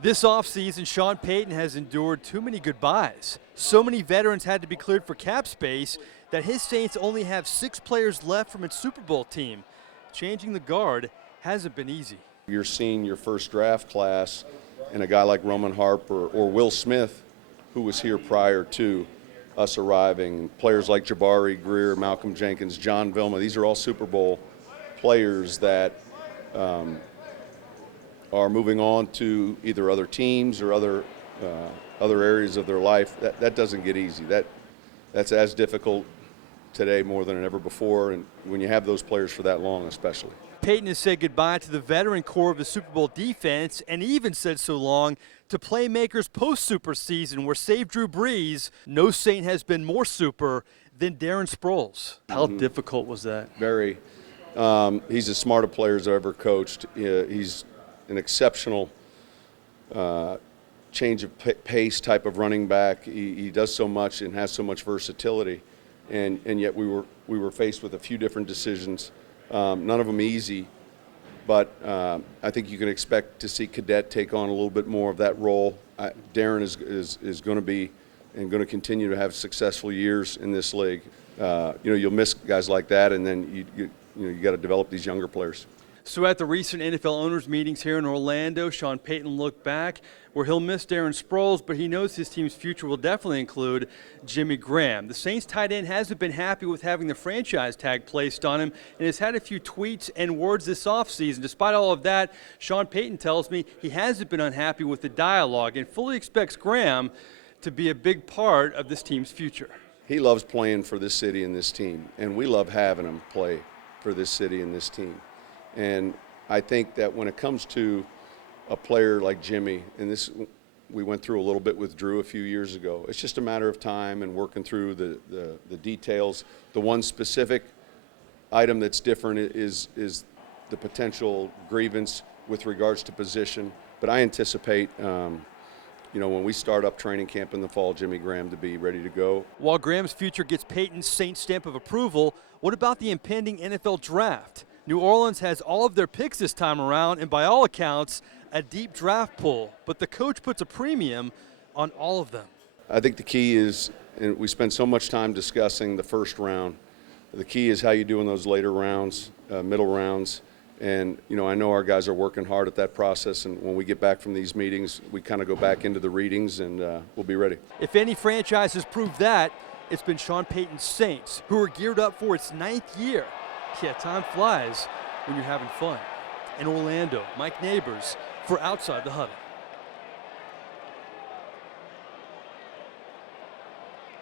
This offseason, Sean Payton has endured too many goodbyes. So many veterans had to be cleared for cap space that his Saints only have 6 players left from its Super Bowl team. Changing the guard hasn't been easy. You're seeing your first draft class and a guy like Roman Harper or Will Smith, who was here prior to us arriving, players like Jabari Greer, Malcolm Jenkins, John Vilma. These are all Super Bowl players that are moving on to either other teams or other areas of their life. That doesn't get easy. That's as difficult today more than ever before, and when you have those players for that long especially. Payton has said goodbye to the veteran core of the Super Bowl defense and even said so long to playmakers post-Super season where save Drew Brees, no Saint has been more super than Darren Sproles. How difficult was that? Very. He's as smart a player as I've ever coached. He's an exceptional change of pace type of running back. He does so much and has so much versatility, and yet we were faced with a few different decisions. None of them easy, but I think you can expect to see Cadet take on a little bit more of that role. Darren is going to be and going to continue to have successful years in this league. You'll miss guys like that, and then you got to develop these younger players. So at the recent NFL owners meetings here in Orlando, Sean Payton looked back where he'll miss Darren Sproles, but he knows his team's future will definitely include Jimmy Graham. The Saints tight end hasn't been happy with having the franchise tag placed on him and has had a few tweets and words this offseason. Despite all of that, Sean Payton tells me he hasn't been unhappy with the dialogue and fully expects Graham to be a big part of this team's future. He loves playing for this city and this team, and we love having him play for this city and this team. And I think that when it comes to a player like Jimmy, and this we went through a little bit with Drew a few years ago, it's just a matter of time and working through the details. The one specific item that's different is the potential grievance with regards to position. But I anticipate, when we start up training camp in the fall, Jimmy Graham to be ready to go. While Graham's future gets Payton's Saints stamp of approval, what about the impending NFL draft? New Orleans has all of their picks this time around, and by all accounts, a deep draft pool. But the coach puts a premium on all of them. I think the key is, and we spend so much time discussing the first round, the key is how you do in those later rounds, middle rounds. And, I know our guys are working hard at that process, and when we get back from these meetings, we kind of go back into the readings, and we'll be ready. If any franchise has proved that, it's been Sean Payton's Saints, who are geared up for its 9th year. Yeah, time flies when you're having fun. In Orlando, Mike Neighbors for Outside the Huddle.